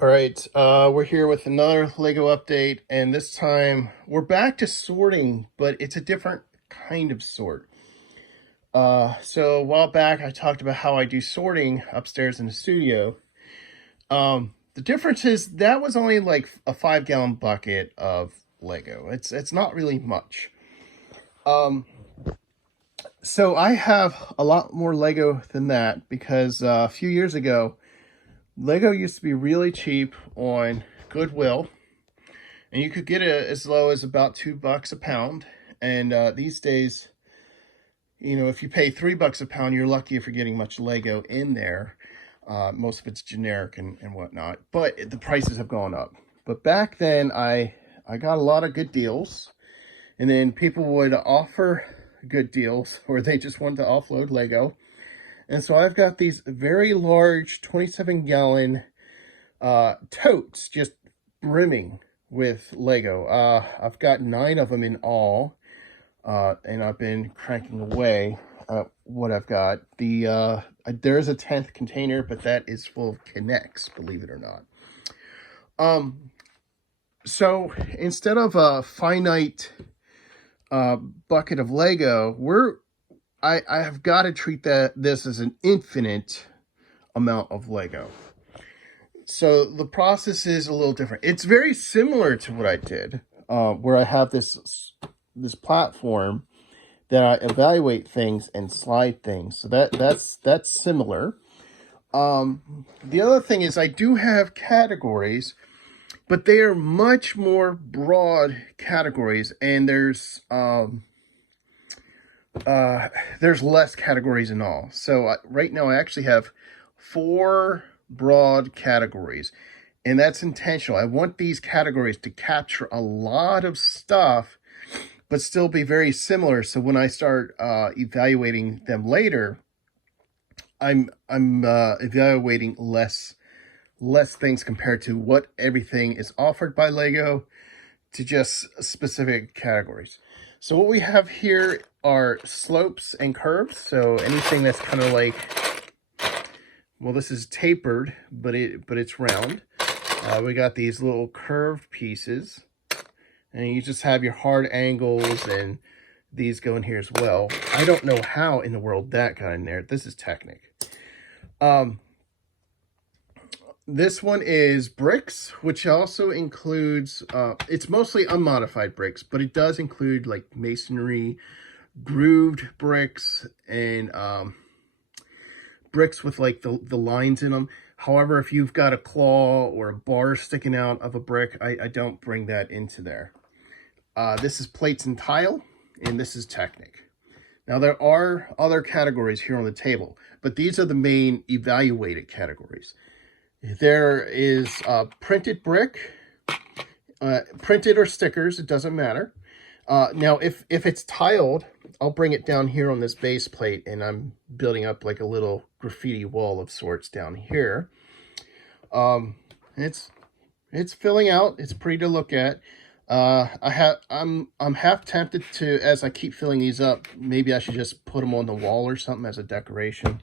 All right, we're here with another Lego update, and this time we're back to sorting, but it's a different kind of sort. So a while back, I talked about how I do sorting upstairs in the studio. The difference is that was only like a 5-gallon bucket of Lego. It's not really much. So I have a lot more Lego than that because a few years ago, Lego used to be really cheap on Goodwill, and you could get it as low as about $2 a pound. And these days, if you pay $3 a pound, you're lucky if you're getting much Lego in there. Most of it's generic and whatnot, but the prices have gone up. But back then, I got a lot of good deals, and then people would offer good deals, or they just wanted to offload Lego. And so I've got these very large 27-gallon totes just brimming with Lego. I've got 9 of them in all, and I've been cranking away what I've got. There's a 10th container, but that is full of Connects, believe it or not. So instead of a finite bucket of Lego, I have got to treat this as an infinite amount of Lego. So the process is a little different. It's very similar to what I did, where I have this platform that I evaluate things and slide things. So that's similar. The other thing is I do have categories, but they are much more broad categories, and there's less categories in all. So right now I actually have 4 broad categories, and that's intentional. I want these categories to capture a lot of stuff, but still be very similar. So when I start evaluating them later, I'm evaluating less things compared to what everything is offered by Lego to just specific categories. So what we have here are slopes and curves. So anything that's kind of like, well, this is tapered, but it's round. We got these little curved pieces, and you just have your hard angles, and these go in here as well. I don't know how in the world that got in there. This is Technic. This one is bricks, which also includes, it's mostly unmodified bricks, but it does include like masonry, grooved bricks, and bricks with like the lines in them. However, if you've got a claw or a bar sticking out of a brick, I don't bring that into there. This is plates and tile, and this is Technic. Now, there are other categories here on the table, but these are the main evaluated categories. There is printed brick, printed or stickers, it doesn't matter. Now, if it's tiled, I'll bring it down here on this base plate, and I'm building up like a little graffiti wall of sorts down here. It's filling out. It's pretty to look at. I'm half tempted to, as I keep filling these up, maybe I should just put them on the wall or something as a decoration.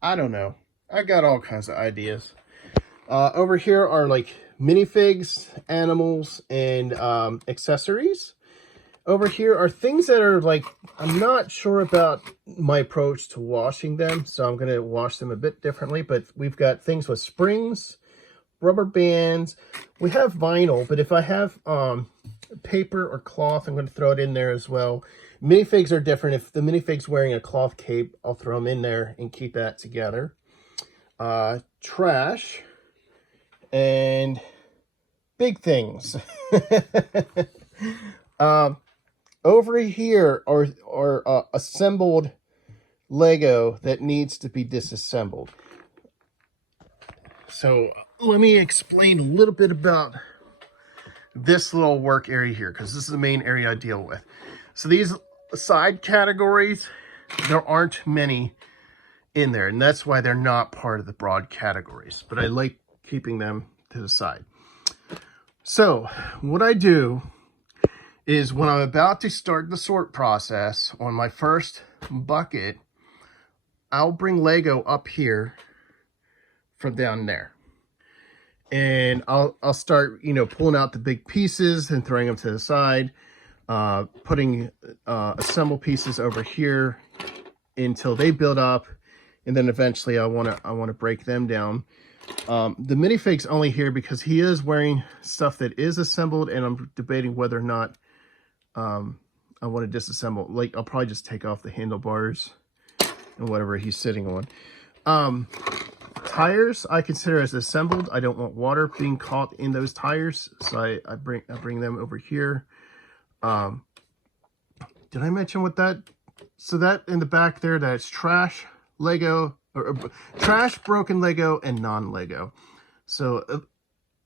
I don't know. I got all kinds of ideas. Over here are like minifigs, animals, and accessories. Over here are things that are like, I'm not sure about my approach to washing them, so I'm going to wash them a bit differently. But we've got things with springs, rubber bands. We have vinyl, but if I have paper or cloth, I'm going to throw it in there as well. Minifigs are different. If the minifig's wearing a cloth cape, I'll throw them in there and keep that together. Trash. And big things. Over here are assembled Lego that needs to be disassembled. So let me explain a little bit about this little work area here, because this is the main area I deal with. So these side categories, there aren't many in there, and that's why they're not part of the broad categories, but I like keeping them to the side. So what I do is when I'm about to start the sort process on my first bucket, I'll bring Lego up here from down there. and I'll start, you know, pulling out the big pieces and throwing them to the side, putting assemble pieces over here until they build up, and then eventually I want to break them down. The minifig's only here because he is wearing stuff that is assembled, and I'm debating whether or not I want to disassemble. Like, I'll probably just take off the handlebars and whatever he's sitting on. Tires I consider as assembled. I don't want water being caught in those tires, so I bring them over here. Did I mention what that? So that in the back there, that's trash, Lego, or trash, broken Lego, and non-Lego. So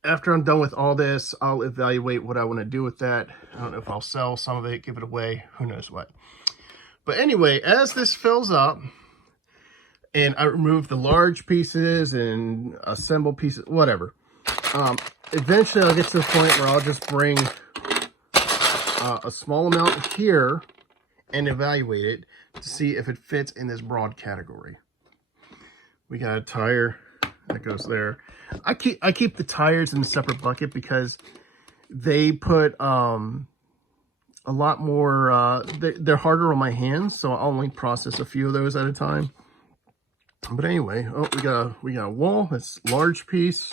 after I'm done with all this, I'll evaluate what I want to do with that. I don't know if I'll sell some of it, give it away, who knows what. But anyway, as this fills up, and I remove the large pieces and assemble pieces, whatever. Eventually I'll get to the point where I'll just bring a small amount here and evaluate it to see if it fits in this broad category. We got a tire that goes there. I keep the tires in a separate bucket because they put a lot more, they're harder on my hands, so I'll only process a few of those at a time. But anyway, oh, we got a wall. That's a large piece.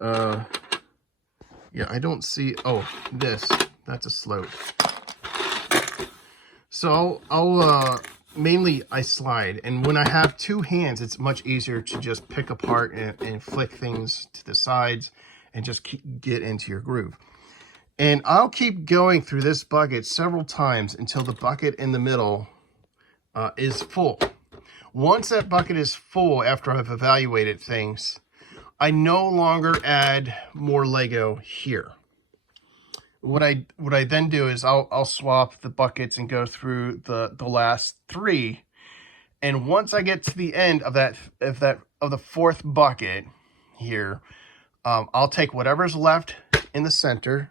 Yeah, I don't see. Oh, that's a slope. So I'll mainly I slide, and when I have two hands, it's much easier to just pick apart and flick things to the sides and just get into your groove. And I'll keep going through this bucket several times until the bucket in the middle is full. Once that bucket is full, after I've evaluated things, I no longer add more Lego here. What I then do is I'll swap the buckets and go through the last three. And once I get to the end of the fourth bucket here, I'll take whatever's left in the center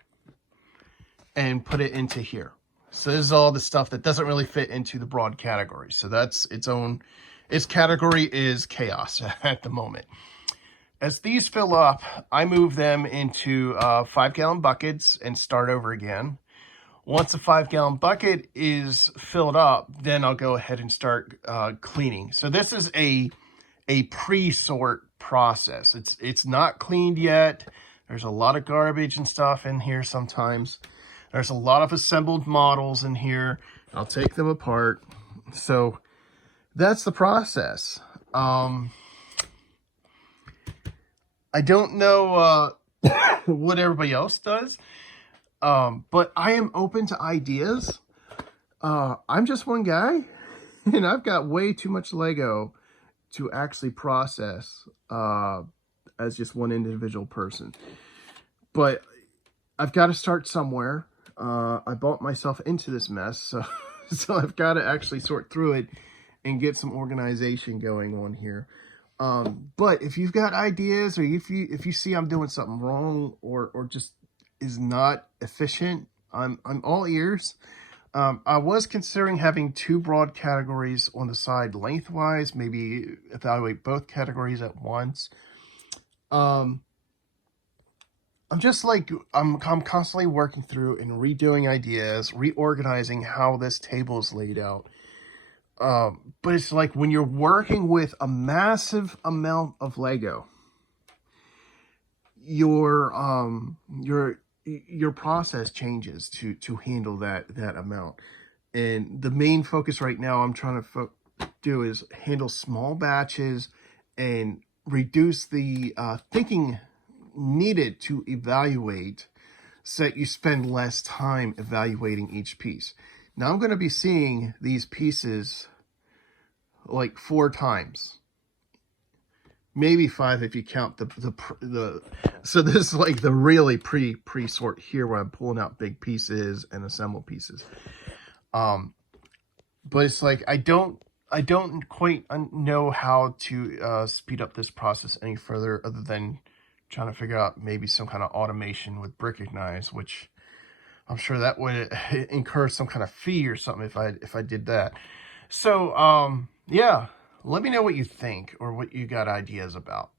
and put it into here. So this is all the stuff that doesn't really fit into the broad category. So that's its own. Its category is chaos at the moment. As these fill up, I move them into 5-gallon buckets and start over again. Once the 5-gallon bucket is filled up, then I'll go ahead and start cleaning. So this is a pre-sort process. It's not cleaned yet. There's a lot of garbage and stuff in here sometimes. There's a lot of assembled models in here. I'll take them apart. So that's the process. I don't know what everybody else does, but I am open to ideas. I'm just one guy, and I've got way too much Lego to actually process as just one individual person. But I've got to start somewhere. I bought myself into this mess, so I've got to actually sort through it and get some organization going on here. But if you've got ideas, or if you see I'm doing something wrong or just is not efficient, I'm all ears. I was considering having two broad categories on the side lengthwise, maybe evaluate both categories at once. I'm just like, I'm constantly working through and redoing ideas, reorganizing how this table is laid out. But it's like when you're working with a massive amount of Lego, your process changes to handle that amount. And the main focus right now I'm trying to do is handle small batches and reduce the thinking needed to evaluate, so that you spend less time evaluating each piece. Now I'm going to be seeing these pieces like 4 times, maybe 5 if you count the so this is like the really pre-sort here, where I'm pulling out big pieces and assemble pieces. But it's like I don't quite know how to speed up this process any further, other than trying to figure out maybe some kind of automation with Recognize, which I'm sure that would incur some kind of fee or something if I did that. So yeah, let me know what you think or what you got ideas about.